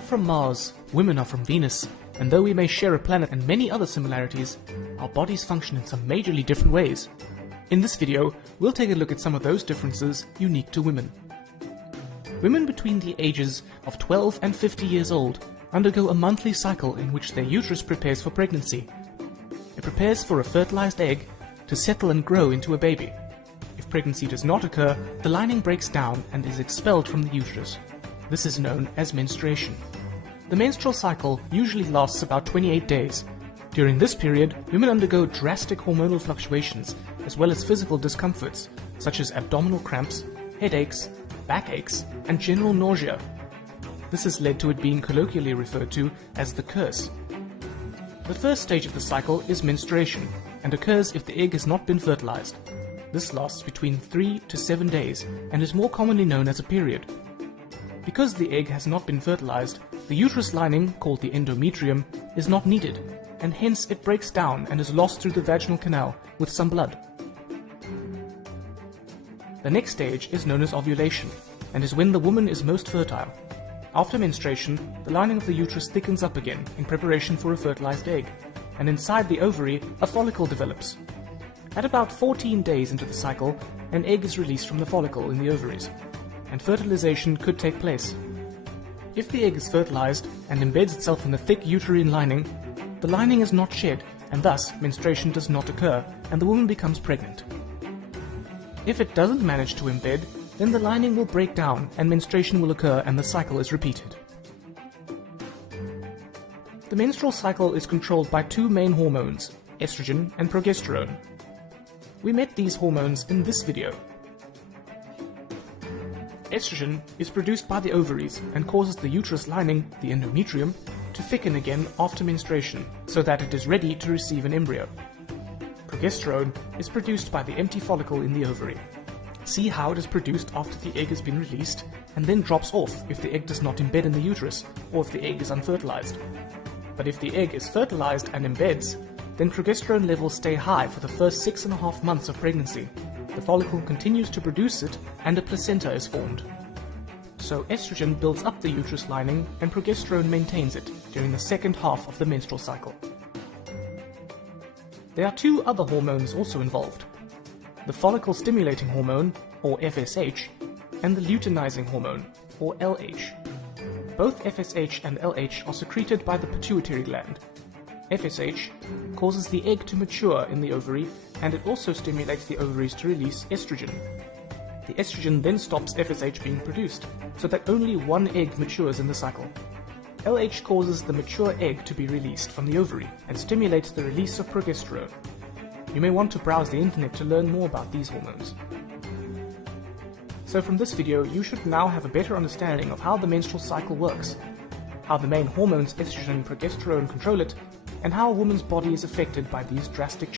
From Mars, women are from Venus, and though we may share a planet and many other similarities, our bodies function in some majorly different ways. In this video, we'll take a look at some of those differences unique to women. Women between the ages of 12 and 50 years old undergo a monthly cycle in which their uterus prepares for pregnancy. It prepares for a fertilized egg to settle and grow into a baby. If pregnancy does not occur, the lining breaks down and is expelled from the uterus. This is known as menstruation. The menstrual cycle usually lasts about 28 days. During this period, women undergo drastic hormonal fluctuations as well as physical discomforts such as abdominal cramps, headaches, backaches, and general nausea. This has led to it being colloquially referred to as the curse. The first stage of the cycle is menstruation and occurs if the egg has not been fertilized. This lasts between 3 to 7 days and is more commonly known as a period. Because the egg has not been fertilized, the uterus lining, called the endometrium, is not needed, and hence it breaks down and is lost through the vaginal canal with some blood. The next stage is known as ovulation, and is when the woman is most fertile. After menstruation, the lining of the uterus thickens up again in preparation for a fertilized egg, and inside the ovary, a follicle develops. At about 14 days into the cycle, an egg is released from the follicle in the ovaries, and fertilization could take place. If the egg is fertilized and embeds itself in the thick uterine lining, the lining is not shed, and thus menstruation does not occur, and the woman becomes pregnant. If it doesn't manage to embed, then the lining will break down and menstruation will occur and the cycle is repeated. The menstrual cycle is controlled by two main hormones, estrogen and progesterone. We met these hormones in this video. Estrogen is produced by the ovaries and causes the uterus lining, the endometrium, to thicken again after menstruation so that it is ready to receive an embryo. Progesterone is produced by the empty follicle in the ovary. See how it is produced after the egg has been released and then drops off if the egg does not embed in the uterus or if the egg is unfertilized. But if the egg is fertilized and embeds, then progesterone levels stay high for the first 6.5 months of pregnancy. The follicle continues to produce it and a placenta is formed. So estrogen builds up the uterus lining and progesterone maintains it during the second half of the menstrual cycle. There are two other hormones also involved: the follicle stimulating hormone, or FSH, and the luteinizing hormone, or LH. Both FSH and LH are secreted by the pituitary gland. FSH causes the egg to mature in the ovary, and it also stimulates the ovaries to release estrogen. The estrogen then stops FSH being produced, so that only one egg matures in the cycle. LH causes the mature egg to be released from the ovary and stimulates the release of progesterone. You may want to browse the internet to learn more about these hormones. So from this video, you should now have a better understanding of how the menstrual cycle works, how the main hormones estrogen and progesterone control it, and how a woman's body is affected by these drastic